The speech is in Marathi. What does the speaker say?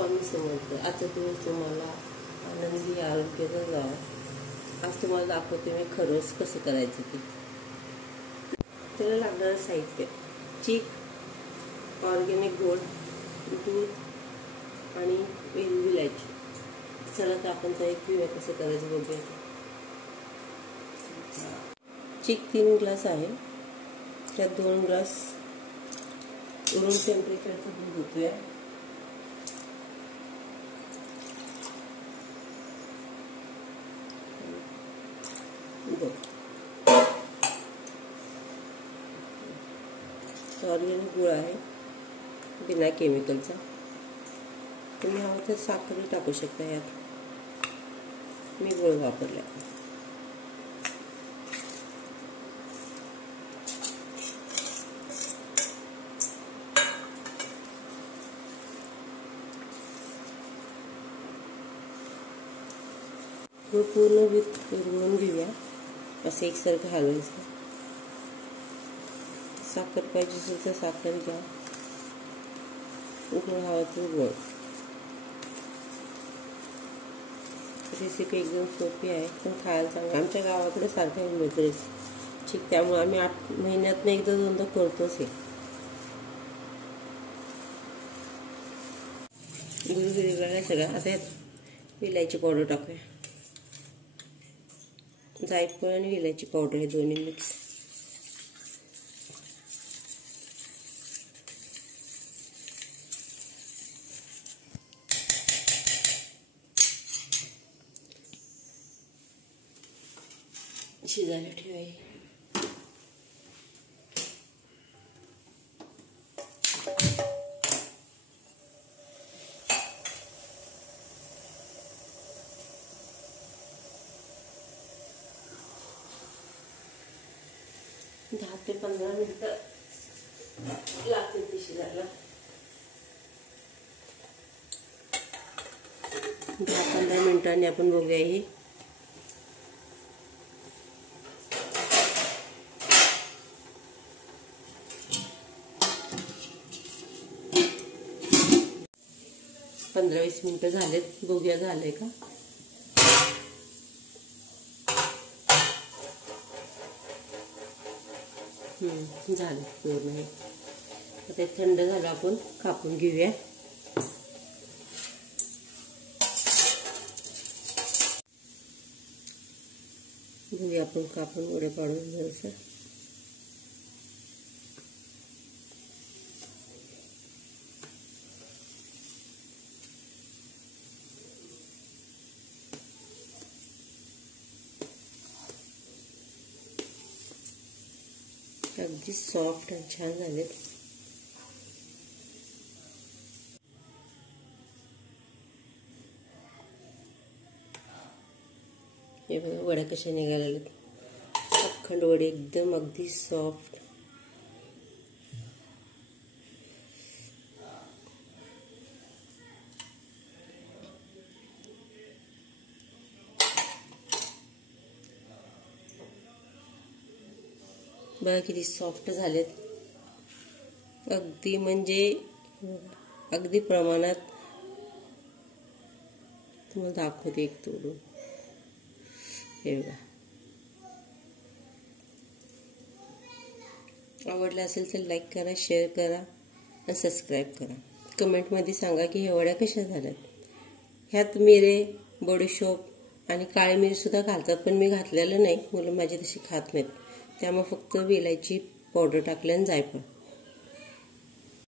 स्वामी समर्थ. आजचा दिवस तुम्हाला आनंदी आरोग्याचा जावा. आज तुम्हाला दाखवते मी खरवस कसं करायचं ते. त्याला लागणारं साहित्य: चीक, ऑर्गॅनिक गोड, दूध आणि विलायची. चला तर आपण ते पिऊया कसं करायचं बघूया. चीक 3 ग्लास आहे, त्यात 2 ग्लास रूम टेम्परेचरचं दूध होतोय. ऑर्गॅनिक गुळ आहे, बिना केमिकलचा. तुम्ही हवं तर साखर टाकू शकता यात. मी गुळ वापरला. गुळ पूर्ण विरघळून घेऊया. असं एकसारखं हलवायचं. साखर पाहिजे असेल तर साखर घ्या, गुळ हवा तर गुळ. रेसिपी एकदम सोपी आहे, पण खायला चांगली. आमच्या गावाकडे सारखं मिळतं चीक, त्यामुळे आम्ही 8 महिन्यातनं एकदा दोनदा करतोच हे. गुळ विरघळला सगळं. आता यात विलायची पावडर टाकूया. जायफळ आणि विलायची पावडर हे दोन्ही मिक्स. शिजायला ठेवायची. दहा ते 15 मिनिटं लागते ती शिजायला. 10-15 मिनिटांनी आपण बघूया. ही पंधरा 20 मिनिटं झालेत. बघूया झालंय का. झालं पूर्ण. हे आता थंड झालं, आपण कापून घेऊया. घेऊया आपण कापून वडे पाडून घ्यायचं. अगदी सॉफ्ट आणि छान झालेत. हे बघा वड्या कशा निघालेल्या. अखंड वडे एकदम अगदी सॉफ्ट. बघा किती सॉफ्ट झालेत. अगदी म्हणजे अगदी प्रमाणात. तुम्हाला दाखवते एक तोडून. हे बघा. आवडलं असेल तर लाईक करा, शेअर करा आणि सबस्क्राईब करा. कमेंटमध्ये सांगा की ह्या वड्या कशा झाल्यात. ह्यात मिरे, बडीशोप आणि काळी मिरीसुद्धा घालतात, पण मी घातलेलं नाही. मुलं माझी तशी खात नाहीत, त्यामुळे फक्त वेलायची पावडर टाकली आणि जायफळ.